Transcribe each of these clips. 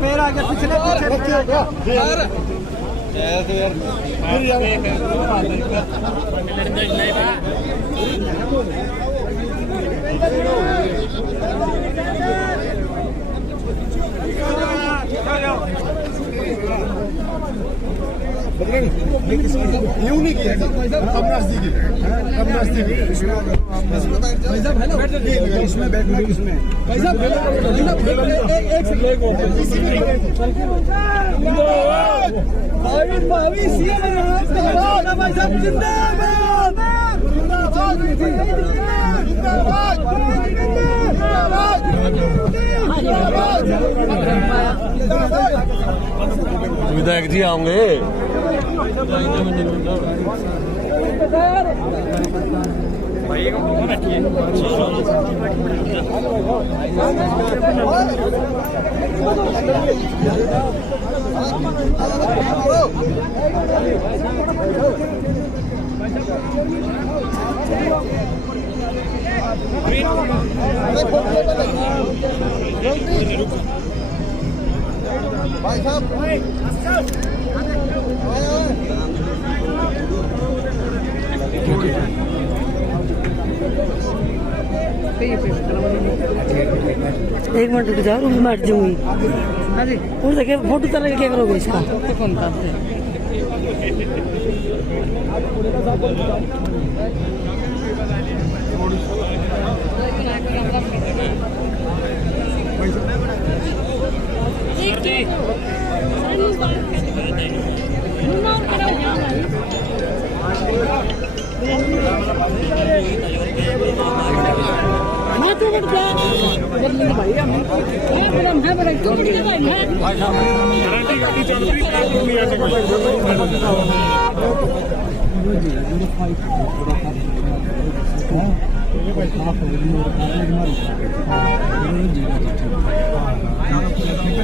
पैर आगे पिछले यूं नहीं किया कम नजदीकी इसमें बैठ इसमें भाई विधायक जी आएंगे भाई साहब एक मिनट रुक जाओ, मैं हट जाऊंगी। उस जगह फोटो तरह क्या करोगे इसका?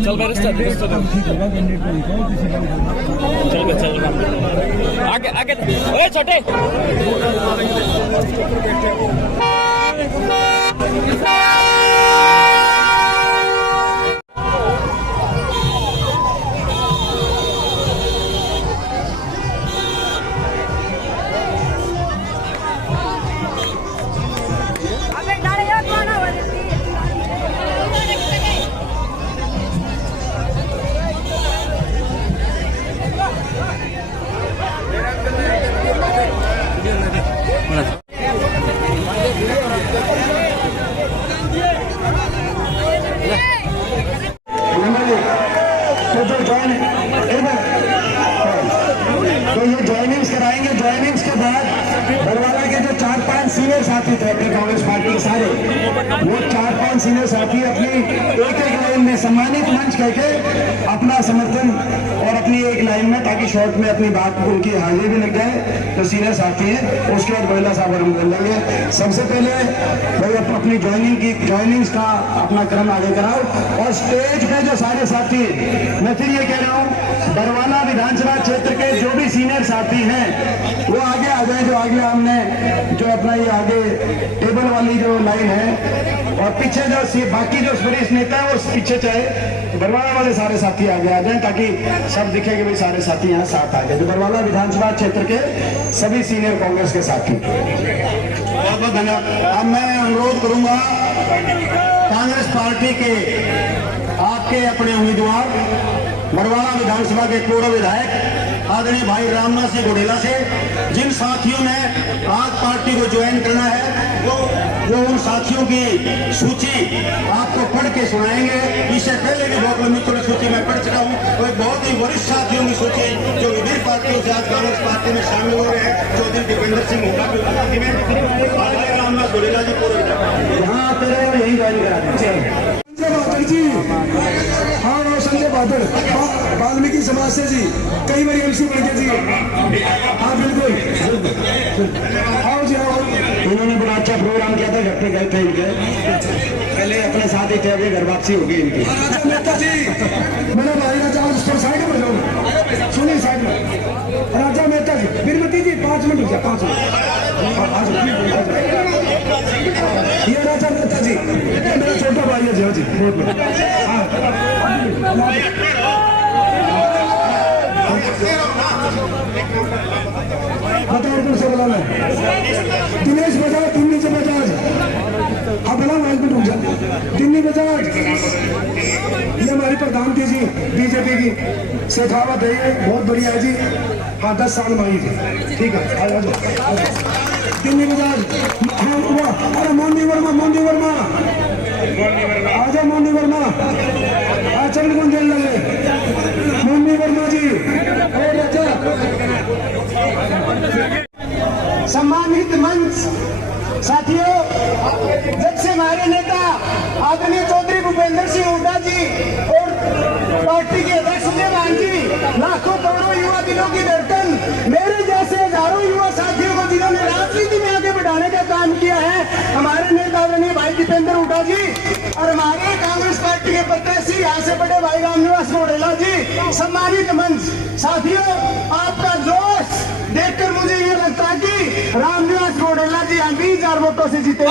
चल आगे आगे ओए छोटे तो ये ज्वाइनिंग्स कराएंगे। ज्वाइनिंग्स के बाद बरवाला के जो 4-5 सीनियर साथी थे अपनी कांग्रेस पार्टी के सारे, वो 4-5 सीनियर साथी अपनी एक लाइन में सम्मानित मंच कहके अपना समर्थन और अपनी एक लाइन में, ताकि शॉर्ट में अपनी बात उनकी हाजिरी भी लग जाए, तो सीनियर साथी है। उसके बाद बरवाला साहब हम बोल लेंगे। सबसे पहले भाई अपनी ज्वाइनिंग्स का अपना क्रम आगे कराओ। और स्टेज पे जो सारे साथी, मैं फिर ये कह रहा हूँ, बरवाला विधानसभा क्षेत्र के जो भी सीनियर साथी हैं वो आगे आ जाए। जो आगे हमने जो अपना ये आगे टेबल वाली जो लाइन है, और पीछे जो बाकी जो वरिष्ठ नेता है वो पीछे चाहे, बरवाला वाले सारे साथी आगे आ जाए, ताकि सब दिखे कि भाई सारे साथी यहाँ साथ आ गए। जो बरवाला विधानसभा क्षेत्र के सभी सीनियर कांग्रेस के साथी, बहुत बहुत धन्यवाद। अब मैं अनुरोध करूंगा कांग्रेस पार्टी के आपके अपने उम्मीदवार बरवाला विधानसभा के पूर्व विधायक आदरणीय भाई रामनाथ सिंह घोडेला से, जिन साथियों ने आज पार्टी को ज्वाइन करना है वो उन साथियों की सूची आपको पढ़ के सुनाएंगे। इससे पहले भी बहुत लंबी चौड़ी सूची मैं पढ़ चुका हूँ। तो बहुत ही वरिष्ठ साथियों की सूची जो विभिन्न पार्टियों से आज कांग्रेस पार्टी में शामिल हो रहे हैं। चौधरी दीपेंद्र सिंह हुड्डा की उपस्थिति में रामनाथ घोडेला जी पूर्व यहाँ पे यही ज्वाइन करा दीजिए। जी हाँ, वो संजय बादल वाल्मीकि समाज से जी, कई बार एमसी बन गए जी। हाँ बिल्कुल, आओ जी आओ। इन्होंने बड़ा अच्छा प्रोग्राम किया था, घर पे गए थे इनके, पहले अपने साथ ही थे, अभी घर वापसी हो गई इनकी। नेता जी मेरा भाई राजा, उस पर साइड पर जाओ, सुनिए साइड में। राजा मेहता जी, बीरमती जी 5 मिनट रुक जाए, 5 मिनट। ये राजा मेहता जी मेरा छोटा भाई है जी। बहुत बताओ से बोला मैं दिनेश बजाज, दिल्ली से बजाज। हाँ बोला मैं एक मिनट रुक जा। दिल्ली बजाज ये हमारी प्रधानमंत्री जी बीजेपी की शेखावत है, ये बहुत बढ़िया है जी। हाँ 10 साल मांगी थी, ठीक है। आ जाओ दिल्ली बजाज। हाँ अरे मोदी वर्मा, मोदी वर्मा आजा, मोदी वर्मा आचरण कौन जेल लगे, मोदी वर्मा जी। और अच्छा सम्मानित मंच साथियों, जब से हमारे नेता आदरणीय चौधरी भूपेंद्र सिंह हुड्डा जी और पार्टी के अध्यक्ष सुजयमान जी लाखों करोड़ों युवा दिलों की धड़कन, मेरे जैसे हजारों युवा साथियों को जिन्होंने राजनीति में आगे बढ़ाने का काम किया है, हमारे नेता आदरणीय भाई दीपेंद्र हुड्डा जी और हमारे कांग्रेस पार्टी के प्रत्याशी यहाँ से बड़े भाई रामनिवास घोडेला जी। सम्मानित मंच साथियों, आपका जोश देखकर मुझे ये लगता है कि रामनिवास घोडेला जी 20,000 वोटों से जीते।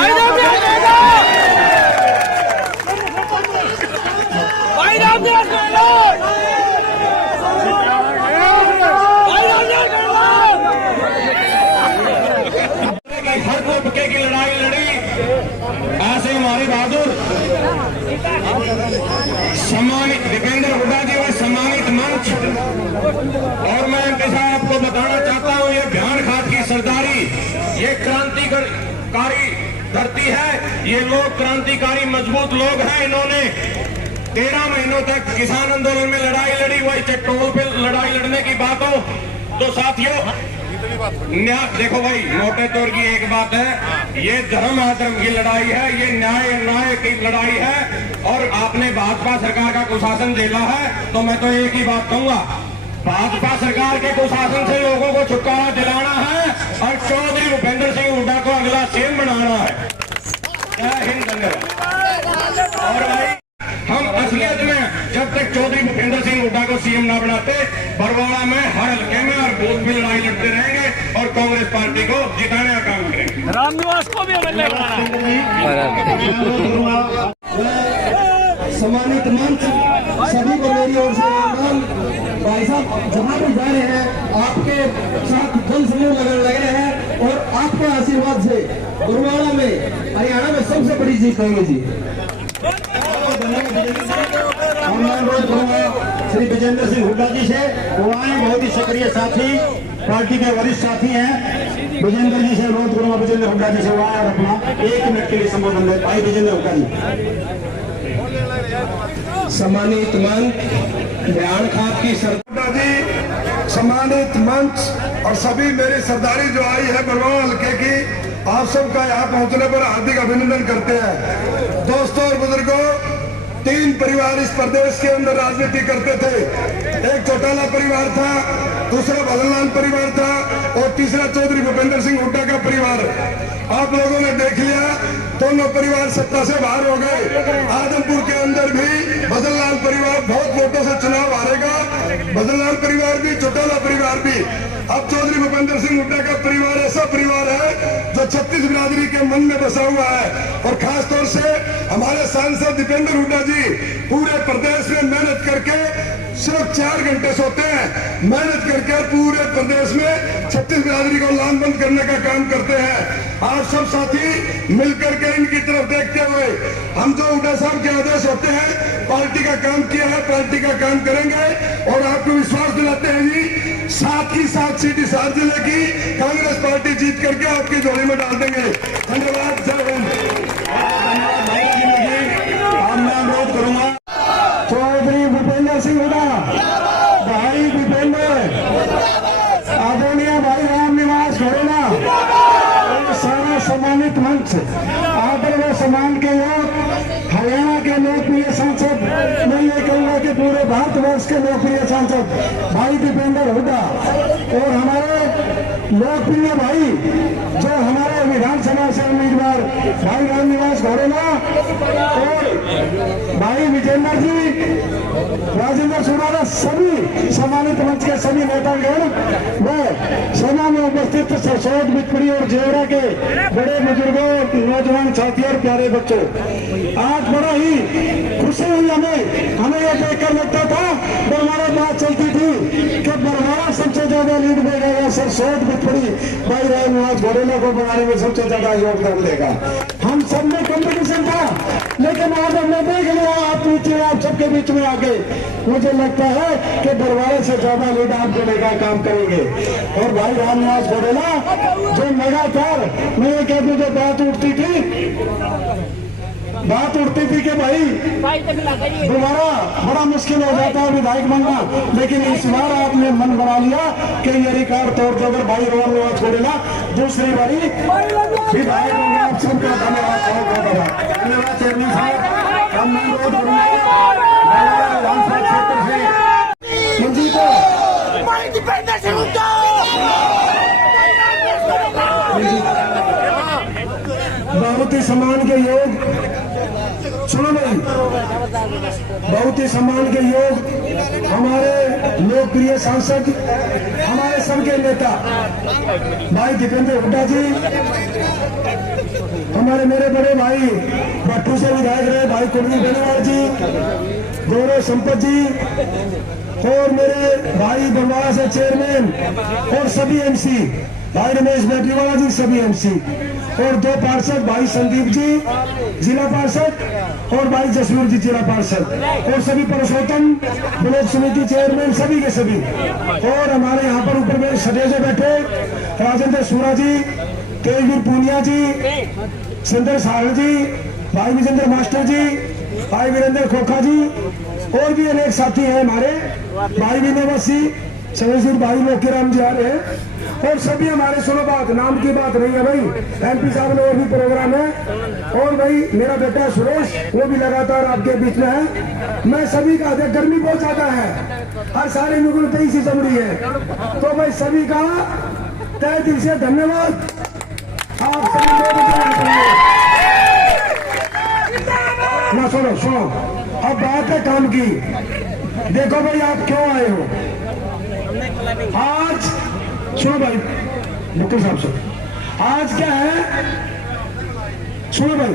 हर तबके की लड़ाई लड़ी, ऐसे हमारे बहादुर सम्मानित दीपेंद्र हुड्डा जी और सम्मानित मंच। और मैं इनके साथ आपको बताना चाहता हूँ, ये भ्यान खात की सरदारी, ये क्रांतिकारी धरती है। ये लोग क्रांतिकारी मजबूत लोग हैं। इन्होंने 13 महीनों तक किसान आंदोलन में लड़ाई लड़ी। वही चट्टोल पे लड़ाई लड़ने की बात हो तो साथियों, देखो भाई, मोटे तौर की एक बात है, ये धर्म अधर्म की लड़ाई है, ये न्याय की लड़ाई है। और आपने भाजपा सरकार का कुशासन झेला है, तो मैं तो एक ही बात कहूंगा, भाजपा सरकार के कुशासन से लोगों को छुटकारा दिलाना है और चौधरी भूपेंद्र सिंह हुड्डा को अगला सीएम बनाना है। जय हिंद, धन्यवाद। और भाई, हम असलियत में जब तक चौधरी भूपेंद्र सिंह हुड्डा को सीएम ना बनाते, बरवाला में हर हल्के में और बूथ में लड़ाई लड़ते रहेंगे और कांग्रेस पार्टी को जिताने का काम करेंगे। रामनिवास को भी अलग सम्मानित मंच सभी को मेरी ओर से भाई साहब, जहाँ भी जा रहे हैं आपके साथ जन समूह लग रहे हैं और आपके आशीर्वाद से बरवाला में, हरियाणा में सबसे बड़ी जीत होगी जी। श्री विजेंद्र सिंह हुड्डा जी से, वो आए, बहुत ही सक्रिय साथी, पार्टी के वरिष्ठ साथी हैं। विजेंद्र जी से अनुरोध करूंगा, विजेंद्र हुड्डा जी से वो आए और अपना 1 मिनट के लिए संबोधन दे। भाई विजेंद्र हुड्डा जी। सम्मानित मंच, भ्यान खात की सरकार जी, सम्मानित मंच और सभी मेरी सरदारी जो आई है बरवाला हल्के की, आप सबका यहाँ पहुंचने पर हार्दिक अभिनंदन करते हैं। दोस्तों और बुजुर्गों, 3 परिवार इस प्रदेश के अंदर राजनीति करते थे। एक चौटाला परिवार था, दूसरा भजनलाल परिवार था और तीसरा चौधरी भूपेंद्र सिंह हुड्डा का परिवार। आप लोगों ने देख लिया, दोनों परिवार सत्ता से बाहर हो गए। आदमपुर के अंदर भी भजनलाल परिवार बहुत वोटों से चुनाव हारेगा, भजनलाल परिवार भी, चौटाला परिवार भी। अब चौधरी भूपेंद्र सिंह हुड्डा का परिवार ऐसा परिवार है जो 36 बिरादरी के मन में बसा हुआ है। और खास तौर से हमारे सांसद दीपेंद्र हुड्डा जी पूरे प्रदेश में मेहनत करके सिर्फ 4 घंटे सोते हैं, मेहनत करके पूरे प्रदेश में 36 बिरादरी को लामबंद करने का काम करते हैं। आप सब साथी मिलकर के इनकी तरफ देखते हुए, हम जो हुड्डा साहब के आदेश होते हैं, पार्टी का काम किया है, पार्टी का काम करेंगे और आपको विश्वास दिलाते हैं जी, 7 की 7 सीट हिसार जिले की कांग्रेस पार्टी जीत करके आपकी झोली में डाल देंगे। धन्यवाद, जय हिंद। मैं अनुरोध करूंगा चौधरी भूपेंद्र सिंह हुड्डा, भाई भूपेंद्र, आदरणीय भाई रामनिवास घोरेला, सारा सम्मानित मंच, आदर व सम्मान के योग हरियाणा के लोकप्रिय सांसद, मैं ये कहूंगा कि पूरे भारतवर्ष के लोकप्रिय सांसद भाई दीपेंद्र हुड्डा और हमारे लोकप्रिय भाई जो हमारे विधानसभा से उम्मीदवार भाई रामनिवास घोरेला और भाई विजेंद्र जी, राजेंद्र सुरारा, सभी सम्मानित मंच के सभी नेतागण व सभा में उपस्थित सरसोद बिटपड़ी और जेवरा के बड़े बुजुर्गों, नौजवान साथी और प्यारे बच्चों, आज बड़ा ही खुशी हुई हमें ये देखकर लगता था, बरवाला बात चलती थी कि बरवाला सबसे ज्यादा लीड देगा, सरसोद बिटपड़ी भाई रामनिवास घोरेला को बनाने में सबसे ज्यादा योगदान देगा। हम सब में कंपटीशन था, लेकिन आज हमने देख लिया आप नीचे, आप सबके बीच में आके मुझे लगता है कि बरवाले से ज्यादा लीड आप देने का काम करेंगे। और भाई रामनिवास घोरेला जो लगातार, मैं ये कह दूं, जो बात उठती थी कि भाई दोबारा बड़ा मुश्किल हो जाता है विधायक बनना, लेकिन इस बार आपने मन बना लिया कि ये रिकॉर्ड तोड़ दो, अगर भाई रामनिवास घोरेला दूसरी बारी विधायक होंगे। आप सबका धन्यवाद, धन्यवाद चेयरमैन साहब। हम अनुरोध करूंगा विधानसभा क्षेत्र से मंजी को बहुत ही सम्मान के योग, सुनो भाई, बहुत ही सम्मान के योग हमारे लोकप्रिय सांसद, हमारे सबके नेता भाई दीपेंद्र हुड्डा जी, हमारे मेरे बड़े भाई भट्टू से विधायक रहे भाई कुलदीप बेनीवाल जी, गौरव संपत जी और मेरे भाई बरवाला से चेयरमैन और सभी एमसी भाई रमेश बैटरीवाला जी, सभी एमसी और 2 पार्षद भाई संदीप जी जिला पार्षद और भाई जसवीर जी जिला पार्षद और सभी पुरुषोत्तम ब्लॉक समिति चेयरमैन, सभी के सभी। और हमारे यहाँ पर ऊपर में सटेजे बैठे राजेंद्र सूरा जी, तेजवीर पूनिया जी, सुंदर सागर जी, भाई विजेंद्र मास्टर जी, भाई वीरेंद्र खोखा जी और भी अनेक साथी हैं हमारे, भाई विनोबसी, सवेशीर भाई लोकीराम जी आ रहे हैं और सभी हमारे। सुनो बात, नाम की बात नहीं है भाई, एमपी साहब में और भी प्रोग्राम है और भाई मेरा बेटा सुरेश वो भी लगातार आपके बीच में है। मैं सभी का, गर्मी बहुत ज्यादा है, हर सारे मुगल 23 चल रही है, तो भाई सभी का तहे दिल से धन्यवाद। आप सभी ना सुनो, अब बात है काम की। देखो भाई आप क्यों आए हो आज, सुनो भाई डॉक्टर साहब से, आज क्या है, सुनो भाई,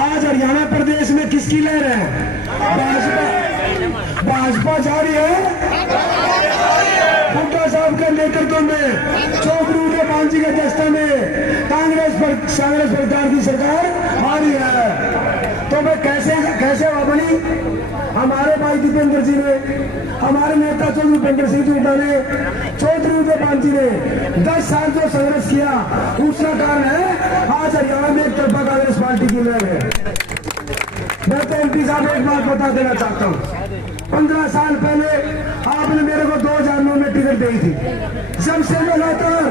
आज हरियाणा प्रदेश में किसकी लहर है? भाजपा जा रही है हुड्डा साहब के नेतृत्व में, चौधरी के पांची के दस्ते में कांग्रेस सरकार की सरकार आ रही है। तो मैं कैसे बनी? हमारे भाई दीपेंद्र जी ने, हमारे नेता चौधरी भूपेंद्र सिंह हुड्डा ने, चौधरी के पांची ने 10 साल जो संघर्ष किया, उसका कारण है आज हरियाणा में एक तरफा कांग्रेस पार्टी की लहर है। मैं तो एमपी साहब एक बात बता देना चाहता हूँ, 15 साल पहले आपने मेरे को 2009 में टिकट टिकट दी थी। जब से लगातार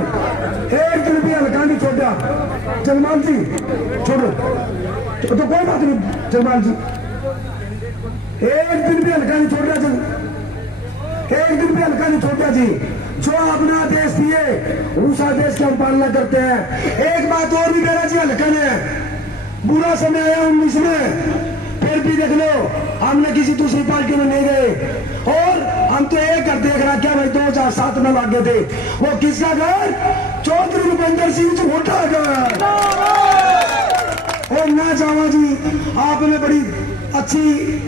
एक दिन भी हल्का नहीं छोड़ा। जगमान जी छोड़ो तो कोई बात नहीं, जगमान जी एक दिन भी हल्का नहीं छोड़ रहा, एक दिन भी हल्का नहीं छोड़ जी। जो अपना देश दिए उस आदेश की हम पालना करते हैं। एक बात और भी मेरा जी हल्का है, बुरा समय आया 19 में, फिर भी देख लो हमने किसी दूसरी पार्टी में नहीं गए और हम तो एक कर देख रहा क्या भाई 2007 में भागे थे, वो किसका घर? चौधरी भूपेंद्र सिंह झूठा घर। और ना जावा जी आपने बड़ी अच्छी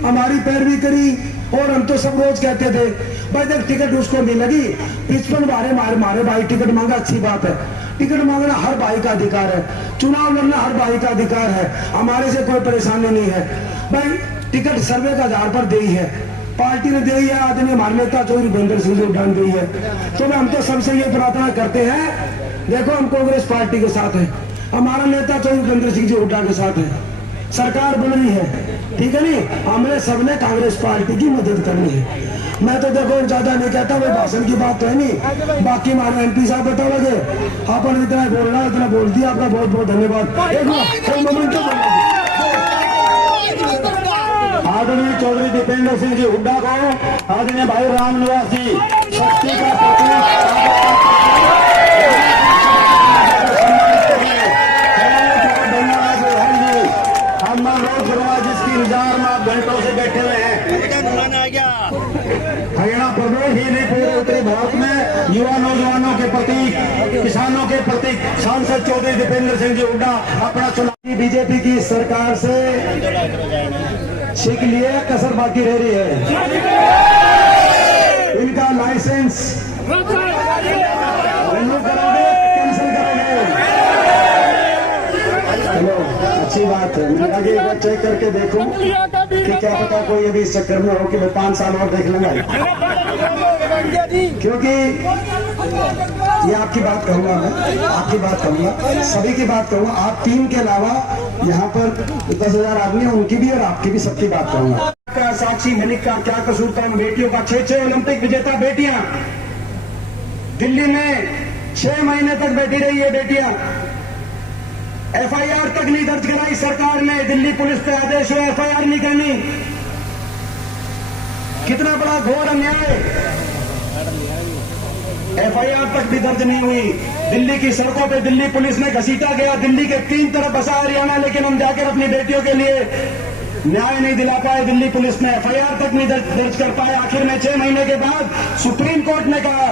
हमारी पैरवी करी और हम तो सब रोज कहते थे भाई देख टिकट उसको नहीं लगी 55 मारे भाई टिकट मांगा, अच्छी बात है, टिकट मांगना हर भाई का अधिकार है, चुनाव लड़ना हर भाई का अधिकार है, हमारे से कोई परेशानी नहीं है भाई। टिकट सर्वे का आधार पर दी है, पार्टी ने दी है, आदमी हमारे नेता चौधरी भूपेंद्र सिंह जी उठान दी है। तो हम तो सबसे ये प्रार्थना करते हैं, देखो हम कांग्रेस पार्टी के साथ हैं, हमारा नेता चौधरी भूपेंद्र सिंह जी हुड्डा के साथ है, सरकार बन रही है, ठीक है नहीं, हमने सबने कांग्रेस पार्टी की मदद करनी है। मैं तो देखो ज्यादा नहीं कहता, भाई भाषण की बात तो है नहीं, बाकी हमारे MP साहब बता लगे आपने इतना बोलना इतना बोल दिया, आपका बहुत बहुत धन्यवाद। आदरणीय चौधरी दीपेंद्र सिंह जी हुड्डा को आदरणीय भाई राम निवास जी शक्ति का जिसकी इंतजार में आप घंटों से बैठे हुए हैं। हरियाणा प्रदेश ही नहीं पूरे उत्तरी भारत में युवा नौजवानों के प्रति, किसानों के प्रति सांसद चौधरी दीपेंद्र सिंह जी हुड्डा अपना चुनावी बीजेपी की सरकार से सीख लिए, कसर बाकी रह रही है। इनका लाइसेंस रिन्यू करोगे, कैंसिल करोगे? चलो अच्छी बात है, मैं आगे एक बार चेक करके देखूं कि क्या पता कोई अभी इस चक्कर में हो कि मैं 5 साल और देख लूंगा, क्योंकि ये आपकी बात कहूंगा, मैं आपकी बात कहूंगा, सभी की बात कहूंगा, आप 3 के अलावा यहाँ पर 10,000 आदमी हैं, उनकी भी और आपकी भी, सबकी बात कहूंगा। साक्षी मलिक का क्या कसूर था उन बेटियों का? 6 ओलंपिक विजेता बेटियां दिल्ली में 6 महीने तक बैठी रही है बेटियां, FIR तक नहीं दर्ज कराई सरकार ने, दिल्ली पुलिस पे आदेश हुआ FIR नहीं करनी। कितना बड़ा घोर अन्याय, FIR तक भी दर्ज नहीं हुई। दिल्ली की सड़कों पे दिल्ली पुलिस ने घसीटा गया, दिल्ली के 3 तरफ बसा हरियाणा, लेकिन हम जाकर अपनी बेटियों के लिए न्याय नहीं दिला पाए। दिल्ली पुलिस ने FIR तक नहीं दर्ज कर पाए। आखिर में 6 महीने के बाद सुप्रीम कोर्ट ने कहा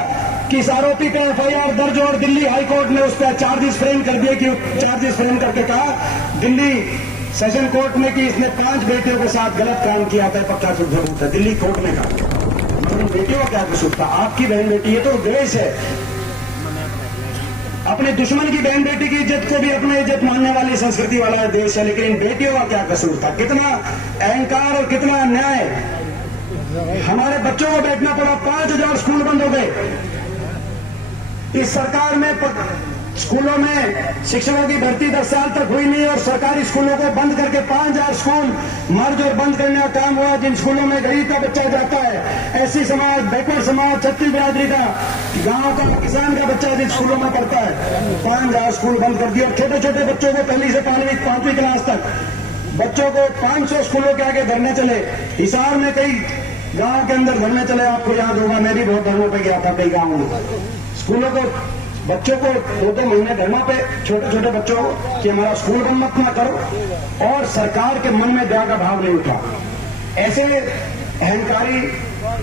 कि इस आरोपी पे FIR दर्ज, और दिल्ली हाई कोर्ट ने उस पर चार्जेस फ्रेम कर दिए, कि चार्जेस फ्रेम करके कहा दिल्ली सेशन कोर्ट में कि इसने 5 बेटियों के साथ गलत काम किया था, पक्का सबूत है। दिल्ली कोर्ट ने कहा, मतलब बेटियों का क्या कसूर था? आपकी बहन बेटी, ये तो देश है, अपने दुश्मन की बहन बेटी की इज्जत को भी अपनी इज्जत मानने वाली संस्कृति वाला देश है, लेकिन इन बेटियों का क्या कसूर था? कितना अहंकार और कितना अन्याय। हमारे बच्चों को बैठना पड़ा, 5,000 स्कूल बंद हो गए। इस सरकार में स्कूलों में शिक्षकों की भर्ती 10 साल तक हुई नहीं, और सरकारी स्कूलों को बंद करके 5,000 स्कूल मर्ज और बंद करने का काम हुआ। जिन स्कूलों में गरीब का बच्चा जाता है, ऐसी समाज, बैकवर्ड समाज, छत्तीस बिरादरी का, गांव का, किसान का बच्चा जिन स्कूलों में पढ़ता है, 5,000 स्कूल बंद कर दिया। छोटे छोटे बच्चों को 1ली से 5वीं क्लास तक बच्चों को 500 स्कूलों के आगे धरने चले। हिसार में कई गांव के अंदर धरने चले, आपको याद होगा, मैं भी बहुत धरनों पे गया था कई गाँवों में। स्कूलों को बच्चों को 2-2 महीने धरना पे, छोटे छोटे बच्चों को, कि हमारा स्कूल बंद मत ना करो, और सरकार के मन में दया का भाव नहीं उठा। ऐसे अहंकारी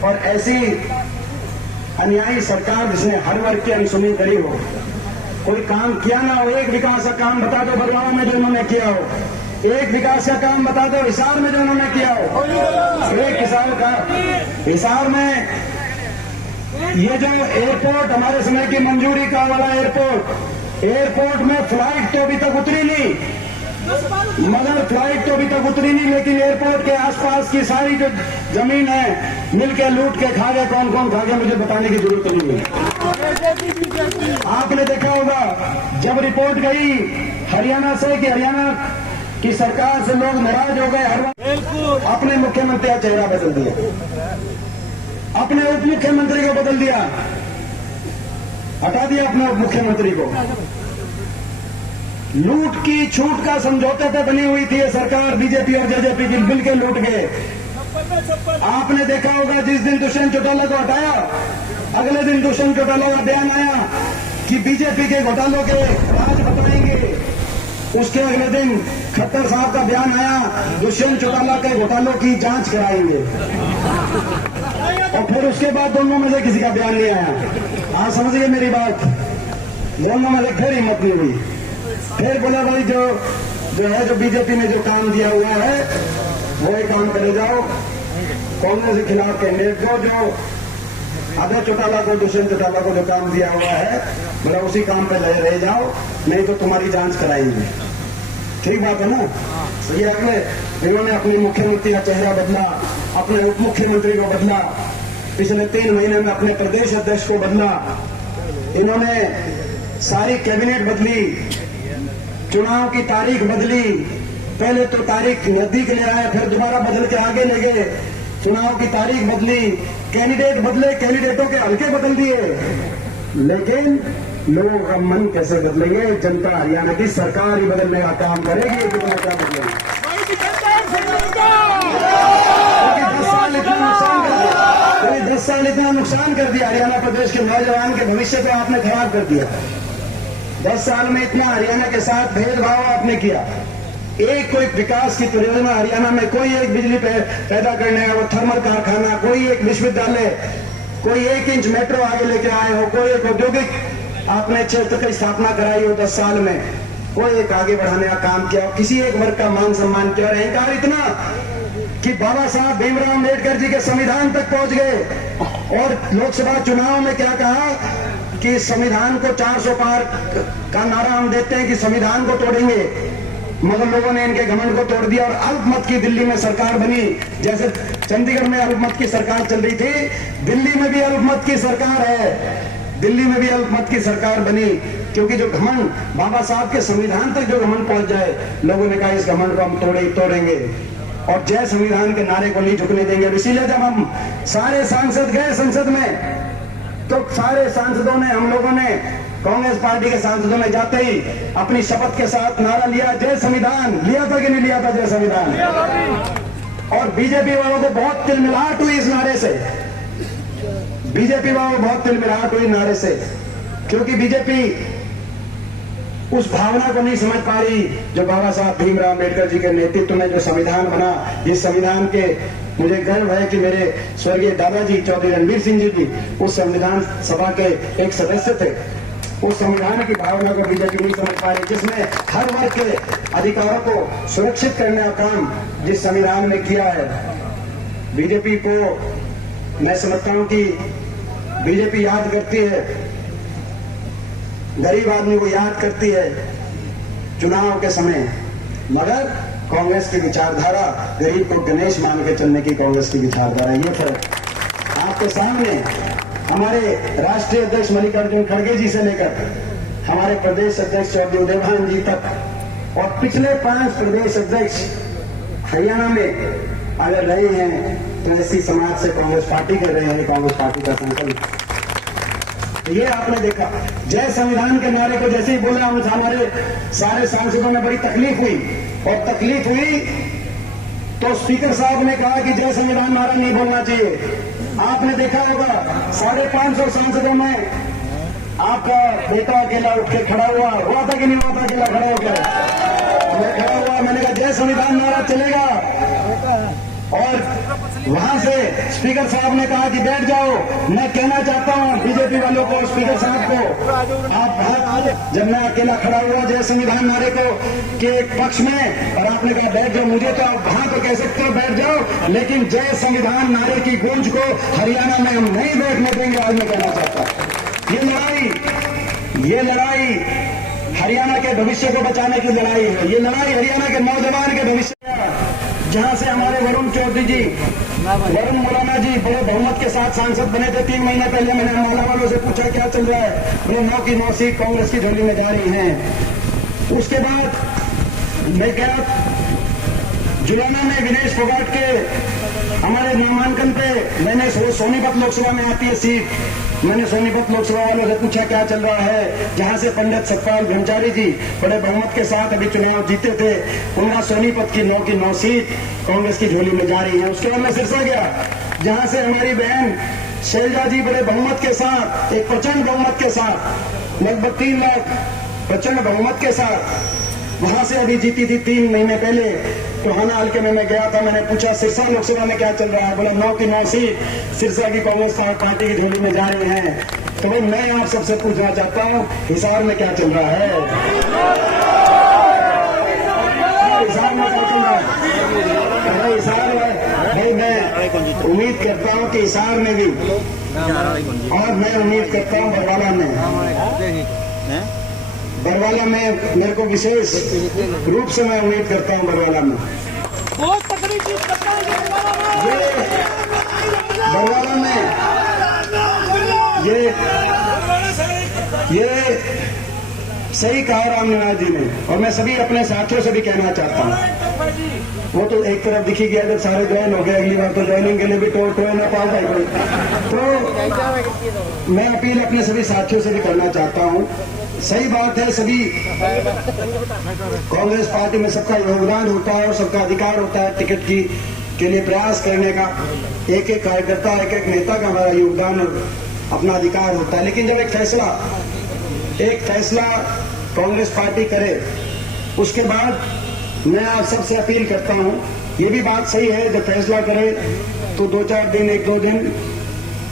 और ऐसी अन्यायी सरकार जिसने हर वर्ग की अनसुनी करी हो, कोई काम किया ना हो, एक विकास का काम बता दो बदलाव में जो उन्होंने किया हो, एक विकास का काम बता दो हिसार में जो उन्होंने किया हो, एक हिसार का, हिसार में ये जो एयरपोर्ट हमारे समय की मंजूरी का वाला एयरपोर्ट में फ्लाइट तो अभी तक उतरी नहीं, मगर फ्लाइट तो अभी तक उतरी नहीं, लेकिन एयरपोर्ट के आसपास की सारी जो जमीन है मिलके लूट के खा गए। कौन कौन खा गया मुझे बताने की जरूरत नहीं है। आपने देखा होगा जब रिपोर्ट गई हरियाणा से कि हरियाणा की सरकार से लोग नाराज हो गए, अपने मुख्यमंत्री का चेहरा बदल दिया, अपने उप मुख्यमंत्री को बदल दिया, हटा दिया अपने मुख्यमंत्री को। लूट की छूट का समझौते पे बनी हुई थी ये सरकार, बीजेपी और जेजेपी की मिल के लूट गए। आपने देखा होगा जिस दिन दुष्यंत चौटाला को हटाया, अगले दिन दुष्यंत चौटाला का बयान आया कि बीजेपी के घोटालों के राज बताएंगे। उसके अगले दिन खट्टर साहब का बयान आया, दुष्यंत चौटाला के घोटालों की जांच कराएंगे। और फिर उसके बाद दोनों में से किसी का बयान नहीं आया। आप समझिए मेरी बात, दोनों में से फिर हिम्मत नहीं हुई। फिर बोला भाई जो बीजेपी ने जो काम दिया हुआ है वो ही काम करे जाओ, कांग्रेस के खिलाफ कैंडिडेट को जो अजय चौटाला को, दुष्यंत चौटाला को जो काम दिया हुआ है बोला उसी काम पे लगे रह जाओ, नहीं तो तुम्हारी जांच कराएंगे। ठीक बात है ना? सही है। इन्होंने अपने मुख्यमंत्री का चेहरा बदला, अपने उप मुख्यमंत्री को बदला, पिछले 3 महीने में अपने प्रदेश अध्यक्ष को बदला, इन्होंने सारी कैबिनेट बदली, चुनाव की तारीख बदली। पहले तो तारीख नजदीक ले आए, फिर दोबारा बदल के आगे ले गए, चुनाव की तारीख बदली, कैंडिडेट बदले, कैंडिडेटों के हल्के बदल दिए। लेकिन लोगों का मन कैसे बदलेंगे? जनता हरियाणा की सरकार ही बदलने का काम करेगी। कितना क्या बदलेंगे? 10 साल इतना नुकसान कर दिया हरियाणा प्रदेश के नौजवान के भविष्य को आपने खराब कर दिया। 10 साल में इतना हरियाणा के साथ भेदभाव आपने किया। एक कोई विकास की परियोजना हरियाणा में, कोई एक बिजली पैदा करने वो थर्मल कारखाना, कोई एक विश्वविद्यालय, कोई 1 इंच मेट्रो आगे लेके आए हो, कोई एक औद्योगिक आपने क्षेत्र की स्थापना कराई हो 10 साल में, कोई एक आगे बढ़ाने का काम किया हो, किसी एक वर्ग का मान सम्मान किया। अहंकार इतना कि बाबा साहब भीमराव अम्बेडकर जी के संविधान तक पहुंच गए और लोकसभा चुनाव में क्या कहा कि संविधान को 400 पार का नारा हम देते हैं कि संविधान को तोड़ेंगे। मगर लोगों ने इनके घमंड को तोड़ दिया और अल्पमत की दिल्ली में सरकार बनी। जैसे चंडीगढ़ में अल्पमत की सरकार चल रही थी, दिल्ली में भी अल्पमत की सरकार है, दिल्ली में भी अल्पमत की सरकार बनी। क्योंकि जो घमंड बाबा साहब के संविधान तक जो घमंड पहुंच जाए, लोगों ने कहा इस घमंड को हम तोड़ेंगे और जय संविधान के नारे को नहीं झुकने देंगे। इसीलिए जब हम सारे सांसद गए संसद में, तो सारे सांसदों ने, हम लोगों ने, कांग्रेस पार्टी के सांसदों ने जाते ही अपनी शपथ के साथ नारा लिया, जय संविधान। लिया था कि नहीं लिया था जय संविधान? और बीजेपी वालों को बहुत तिलमिलाहट हुई इस नारे से, बीजेपी वालों को बहुत तिलमिलाहट हुई नारे से, क्योंकि बीजेपी उस भावना को नहीं समझ पा रही जो बाबा साहब भीमराव अम्बेडकर जी के नेतृत्व में जो संविधान बना। इस संविधान के मुझे गर्व है कि मेरे स्वर्गीय दादाजी चौधरी रणवीर सिंह जी भी उस संविधान सभा के एक सदस्य थे। उस संविधान की भावना को बीजेपी नहीं समझ पा रही, जिसमें हर वर्ग के अधिकारों को सुरक्षित करने का काम जिस संविधान ने किया है। बीजेपी को मैं समझता हूं कि बीजेपी याद करती है, गरीब आदमी को याद करती है चुनाव के समय, मगर कांग्रेस की विचारधारा गरीब को गणेश मान के चलने की कांग्रेस की विचारधारा। ये फर्क आपके सामने हमारे राष्ट्रीय अध्यक्ष मल्लिकार्जुन खड़गे जी से लेकर हमारे प्रदेश अध्यक्ष चौधरी उदयभान जी तक और पिछले 5 प्रदेश अध्यक्ष हरियाणा में अगर रहे हैं तो ऐसी समाज से कांग्रेस पार्टी कर रहे हैं, कांग्रेस पार्टी का संकल्प। तो ये आपने देखा, जय संविधान के नारे को जैसे ही बोला, हमारे सारे सांसदों में बड़ी तकलीफ हुई और तकलीफ हुई तो स्पीकर साहब ने कहा कि जय संविधान नारा नहीं बोलना चाहिए। आपने देखा होगा 550 सांसदों में आपका बेटा अकेला उठ के खड़ा हुआ था कि नहीं हुआ था? अकेला खड़ा होकर मैं खड़ा हुआ, मैंने कहा जय संविधान नारा चलेगा और वहां से स्पीकर साहब ने कहा कि बैठ जाओ। मैं कहना चाहता हूं बीजेपी वालों को, स्पीकर साहब को, आप जब मैं अकेला खड़ा हुआ जय संविधान नारे को के पक्ष में और आपने कहा बैठ जाओ, मुझे तो आप वहां तो कह सकते हो बैठ जाओ, लेकिन जय संविधान नारे की गूंज को हरियाणा में हम नहीं बैठने देंगे। आज मैं कहना चाहता हूं ये लड़ाई हरियाणा के भविष्य को बचाने की लड़ाई है। ये लड़ाई हरियाणा के नौजवान के भविष्य, जहां से हमारे वरुण चौधरी जी, वरुण मुराना जी बड़े बहुमत के साथ सांसद बने थे 3 महीने पहले। मैंने मौला वालों से पूछा क्या चल रहा है, वो 9 की 9 सीट कांग्रेस की झोली में जा रही हैं। उसके बाद मैं गया जुलाना में विनेश फोगाट के हमारे नामांकन पे, मैंने सोनीपत लोकसभा में आती है सीट, मैंने सोनीपत लोकसभा वालों से पूछा क्या चल रहा है, जहां से पंडित सतपाल ब्रह्मचारी जी बड़े बहुमत के साथ अभी चुनाव जीते थे, उनका सोनीपत की 9 सीट कांग्रेस की झोली में जा रही है। उसके बाद मैं सिरसा गया, जहां से हमारी बहन शैलजा जी बड़े बहुमत के साथ, एक प्रचंड बहुमत के साथ, लगभग 3 लाख प्रचंड बहुमत के साथ वहां से अभी जीती थी 3 महीने पहले। तो हाना हल्के में मैं गया था, मैंने पूछा सिरसा लोकसभा में क्या चल रहा है, बोला 9 की 9 सीट सिरसा की कांग्रेस पार्टी की झोली में जा रही हैं। तो भाई मैं आप सबसे पूछना चाहता हूँ, हिसार में क्या चल रहा है, हिसार में क्या चल रहा है, हिसार में भाई मैं उम्मीद करता हूँ कि हिसार में भी, और मैं उम्मीद करता हूँ बरवाला में मेरे को विशेष रूप से मैं उम्मीद करता हूं बरवाला में बहुत तगड़ी चीज करता है बरवाला में ये सही कहा रामनिवास जी ने, और मैं सभी अपने साथियों से भी कहना चाहता हूं। वो तो एक तरफ दिखी गया, जब सारे ज्वाइन हो गए, अगली बार तो ज्वाइनिंग के लिए भी टोल न पाओ भाई कोई। तो मैं अपील अपने सभी साथियों से भी करना चाहता हूं। सही बात है, सभी कांग्रेस पार्टी में सबका योगदान होता है और सबका अधिकार होता है टिकट के लिए प्रयास करने का। एक एक कार्यकर्ता, एक एक नेता का हमारा योगदान और अपना अधिकार होता है। लेकिन जब एक फैसला कांग्रेस पार्टी करे, उसके बाद मैं आप सबसे अपील करता हूं, ये भी बात सही है, जब फैसला करे तो 2-4 दिन, 1-2 दिन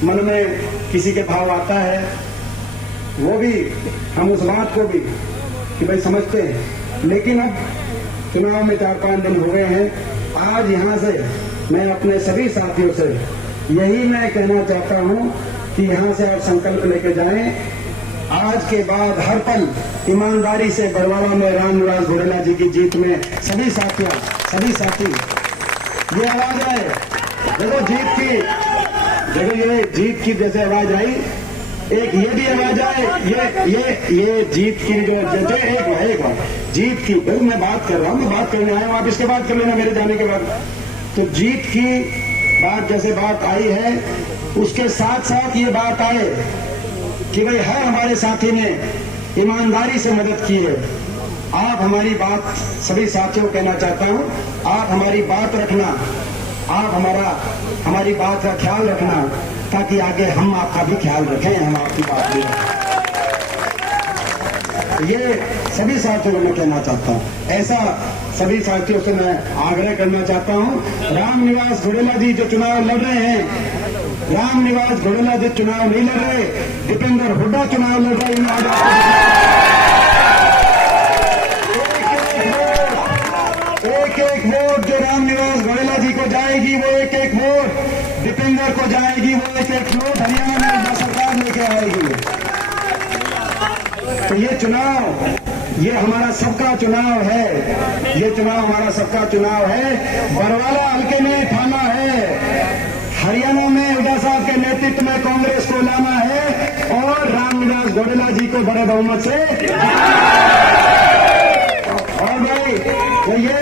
मन में किसी के भाव आता है, वो भी हम उस बात को भी कि भाई समझते हैं। लेकिन अब चुनाव में 4-5 दिन हो गए हैं। आज यहां से मैं अपने सभी साथियों से यही मैं कहना चाहता हूं कि यहां से आप संकल्प लेके जाएं, आज के बाद हर पल ईमानदारी से बरवाला में रामनिवास घोड़ेला जी की जीत में सभी साथी ये आवाज आए, देखो ये जीत की जैसे आवाज आई, एक ये भी आवाज आए, ये जीत की जो एक जीत की, भाई मैं बात कर रहा हूँ, मैं बात करने आया हूँ, आप इसके बाद कर लेना मेरे जाने के बाद। तो जीत की बात जैसे बात आई है, उसके साथ साथ ये बात आए कि भाई हर हमारे साथी ने ईमानदारी से मदद की है। आप हमारी बात, सभी साथियों को कहना चाहता हूँ, आप हमारी बात रखना, आप हमारी बात का ख्याल रखना, ताकि आगे हम आपका भी ख्याल रखें, हम आपकी बात भी रखें। ये सभी साथियों को मैं कहना चाहता हूँ, ऐसा सभी साथियों से मैं आग्रह करना चाहता हूँ। रामनिवास घोड़ेला जी जो चुनाव लड़ रहे हैं, रामनिवास घोड़ेला जी चुनाव नहीं लड़ रहे, दीपेंद्र हुड्डा चुनाव लड़ रहे हैं। एक वोट जो रामनिवास घोड़ेला जी को जाएगी, वो एक वोट दीपेंद्र को जाएगी, वो एक वोट हरियाणा में सरकार लेके आएगी। तो ये चुनाव, ये हमारा सबका चुनाव है, ये चुनाव हमारा सबका चुनाव है। बरवाला हल्के में थाना है, हरियाणा में हुड्डा साहब के नेतृत्व में कांग्रेस को लाना है और रामनिवास घोड़ेला जी को बड़े बहुमत से। और भाई तो ये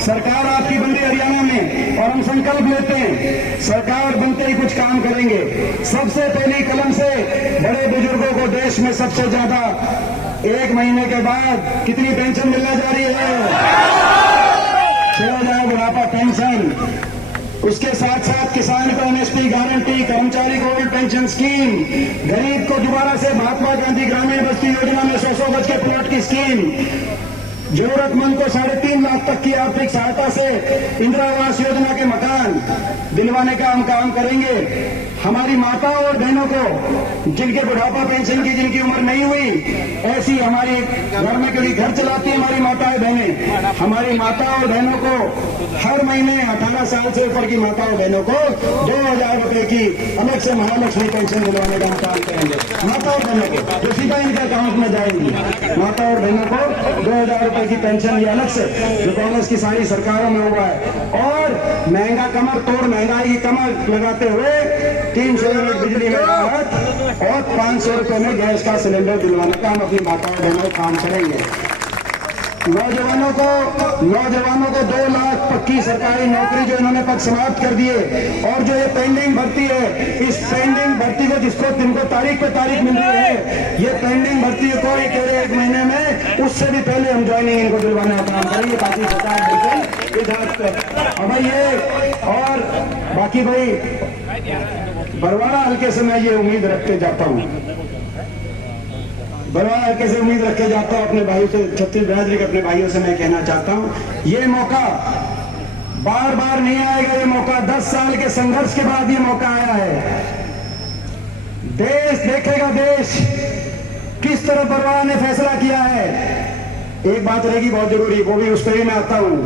सरकार आपकी बन रही हरियाणा में, और हम संकल्प लेते हैं सरकार बनते ही कुछ काम करेंगे। सबसे पहली कलम से बड़े बुजुर्गों को देश में सबसे ज्यादा 1 महीने के बाद कितनी पेंशन मिलने जा रही है? 6,000 बुढ़ापा पेंशन। उसके साथ साथ किसान को एमएसपी गारंटी, कर्मचारी को ओल्ड पेंशन स्कीम, गरीब को दोबारा से महात्मा गांधी ग्रामीण बस्ती योजना में 100 गज के प्लॉट की स्कीम, जरूरतमंद को 3.5 लाख तक की आर्थिक सहायता से इंदिरा आवास योजना के मकान दिलवाने का हम काम करेंगे। हमारी माताओं और बहनों को जिनके बुढ़ापा पेंशन की जिनकी उम्र नहीं हुई, ऐसी हमारी घर में कभी घर चलाती हमारी माताएं बहनें, हमारी माताओं और बहनों को हर महीने 18 साल से ऊपर की माताओं बहनों को 2,000 रुपए की अलग से महालक्ष्मी पेंशन दिलवाने का हम काम करेंगे। माता और बहनों को जो सीधा इनके अकाउंट में जाएंगी, माता और बहनों को 2,000 रुपए की पेंशन ये अलग से, जो कांग्रेस की सारी सरकारों में हुआ है। और महंगा कमर तोड़, महंगाई की कमर लगाते हुए 300 यूनिट बिजली में राहत और 500 रुपए में गैस का सिलेंडर दिलवाने का हम अपनी माताओं बहनों को काम करेंगे। नौजवानों को 2 लाख पक्की सरकारी नौकरी जो इन्होंने पद समाप्त कर दिए, और जो ये पेंडिंग भर्ती है, इस पेंडिंग भर्ती को जिनको तारीख पे तारीख मिल रही है, ये पेंडिंग भर्ती को ही कह रहे 1 महीने में, उससे भी पहले हम ज्वाइनिंग इनको दिलवाने का काम करेंगे ताकि सरकार बिल्कुल इस हद तक। अब भाई ये और बाकी भाई बरवाड़ा हल्के से मैं ये उम्मीद रखते जाता हूँ, बरवाड़ा हल्के से उम्मीद रखे जाता हूँ अपने भाइयों से, छत्तीस बिरादरी के अपने भाइयों से मैं कहना चाहता हूँ, ये मौका बार बार नहीं आएगा। ये मौका 10 साल के संघर्ष के बाद ये मौका आया है। देश देखेगा, देश किस तरह बरवाड़ा ने फैसला किया है। एक बात रहेगी बहुत जरूरी, वो भी उस पर ही मैं आता हूँ,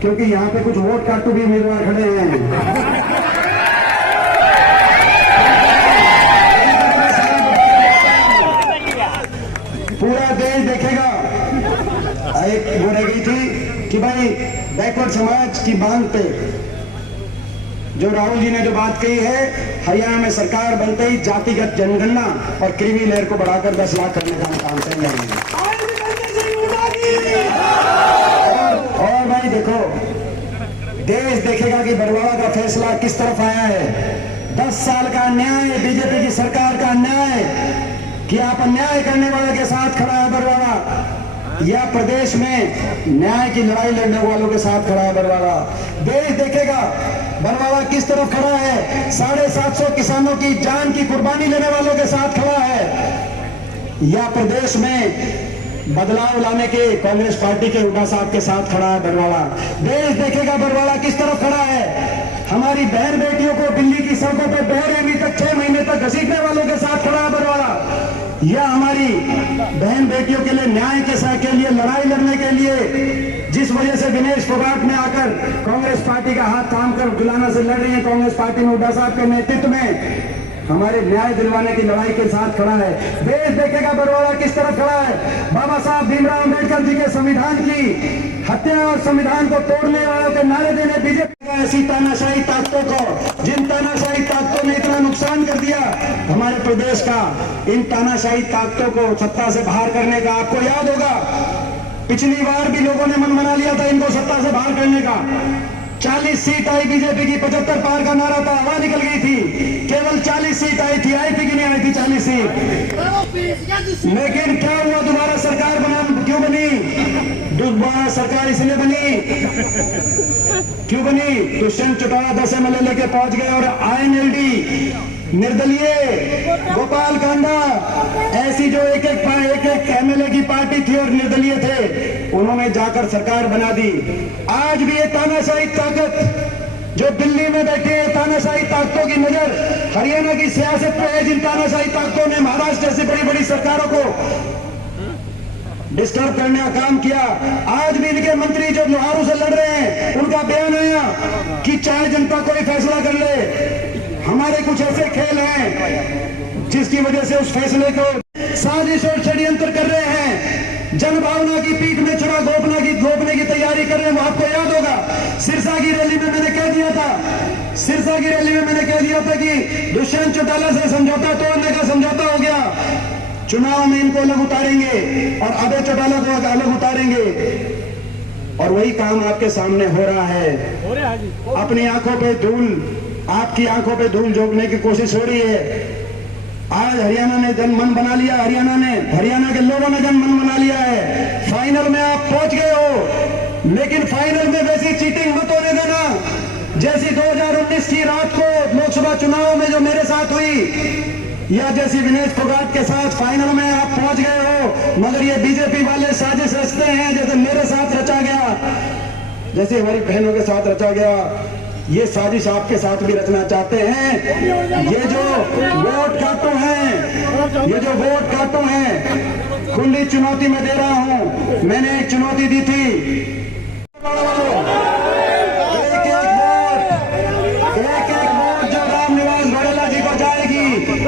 क्योंकि यहाँ पे कुछ वोट काटू भी उम्मीदवार खड़े हैं। पूरा देश देखेगा। एक वो रह गई थी कि भाई बैकवर्ड समाज की मांग पे जो राहुल जी ने जो बात कही है, हरियाणा में सरकार बनते ही जातिगत जनगणना और क्रीमी लेयर को बढ़ाकर 10 लाख करने का काम करेंगे। और भाई देखो, देश देखेगा कि बरवाड़ा का फैसला किस तरफ आया है। 10 साल का अन्याय, बीजेपी की सरकार का अन्याय कि आप अन्याय करने वाले के साथ खड़ा है बरवाड़ा, या प्रदेश में न्याय की लड़ाई लड़ने वालों के साथ खड़ा है बरवाड़ा। देश देखेगा बरवाड़ा किस तरफ खड़ा है, 750 किसानों की जान की कुर्बानी लेने वालों के साथ खड़ा है, या प्रदेश में बदलाव लाने के कांग्रेस पार्टी के हुड्डा साहब के साथ खड़ा है बरवाड़ा। देश देखेगा बरवाड़ा किस तरफ खड़ा है, हमारी बहन बेटियों को दिल्ली की सड़कों पर बेरहमी तक 6 महीने तक घसीटने वालों के साथ खड़ा है बरवाड़ा, या हमारी बहन बेटियों के लिए न्याय के लिए लड़ाई लड़ने के लिए जिस वजह से विनेश फोगाट में आकर कांग्रेस पार्टी का हाथ थाम कर गुलाना से लड़ रही है, कांग्रेस पार्टी में हुड्डा साहब के नेतृत्व में हमारे न्याय दिलवाने की लड़ाई के साथ खड़ा है। देश देखेगा बरवाड़ा किस तरफ खड़ा है, बाबा साहब भीमराव अम्बेडकर जी के संविधान की हत्या और संविधान को तोड़ने वालों के नारे देने बीजेपी ऐसी तानाशाही ताकतों को, जिन तानाशाही ताकतों ने इतना नुकसान कर दिया हमारे प्रदेश का, इन तानाशाही ताकतों को सत्ता से बाहर करने का। आपको याद होगा पिछली बार भी लोगों ने मन बना लिया था इनको सत्ता से बाहर करने का। 40 सीट आई बीजेपी की, 75 पार का नारा था, हवा निकल गई थी, केवल 40 सीट आई थी कि नहीं आई थी 40 सीट। लेकिन क्या हुआ, दोबारा सरकार क्यों बनी? दोबारा सरकार इसलिए बनी, क्यों बनी? दुष्यंत चौटाला 10 MLA लेके पहुंच गए और INLD निर्दलीय गोपाल कांडा ऐसी जो एक MLA की पार्टी थी और निर्दलीय थे, उन्होंने जाकर सरकार बना दी। आज भी ये तानाशाही ताकत जो दिल्ली में बैठे हैं, तानाशाही ताकतों की नजर हरियाणा की सियासत पे है, जिन तानाशाही ताकतों ने महाराष्ट्र जैसी बड़ी बड़ी सरकारों को डिस्टर्ब करने का काम किया। आज भी इनके मंत्री जो लोहारों से लड़ रहे हैं, उनका बयान आया कि चाहे जनता कोई फैसला कर ले, हमारे कुछ ऐसे खेल हैं जिसकी वजह से उस फैसले को साजिश और षड्यंत्र कर रहे हैं, जनभावना की पीठ में छुरा घोपने की तैयारी कर रहे हैं। वो आपको याद होगा सिरसा की रैली में मैंने कह दिया था कि दुष्यंत चौटाला से समझौता तोड़ने का समझौता हो गया, चुनाव में इनको अलग उतारेंगे और अभय चौटाला को अलग उतारेंगे, और वही काम आपके सामने हो रहा है। अपनी आंखों पे धूल, आपकी आंखों पे धूल झोंकने की कोशिश हो रही है। आज हरियाणा ने जन मन बना लिया, हरियाणा के लोगों ने जन मन बना लिया है। फाइनल में आप पहुंच गए हो, लेकिन फाइनल में वैसी चीटिंग मत होने देना जैसी 2019 की रात को लोकसभा चुनाव में जो मेरे साथ हुई, या जैसी विनेश फोगाट के साथ फाइनल में आप पहुंच गए हो, मगर ये बीजेपी वाले साजिश रचते हैं जैसे मेरे साथ रचा गया, जैसे हमारी बहनों के साथ रचा गया, ये साजिश आपके साथ भी रचना चाहते हैं। ये जो वोट काटो हैं, खुली चुनौती मैं दे रहा हूं। मैंने एक चुनौती दी थी, एक एक वोट जो रामनिवास घोड़ेला जी को जाएगी,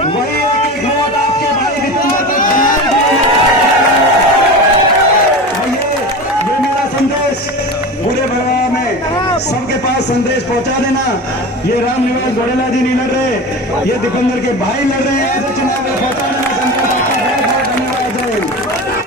वही एक वोट आपके भाई विक्रम को ये मेरा संदेश पूरे बरवाड़ा में सबके पास संदेश पहुंचा देना। ये रामनिवास घोड़ेला जी नहीं लड़ रहे, ये दीपेंद्र के भाई लड़ रहे हैं, ऐसे चुनाव में पहुंचा देना।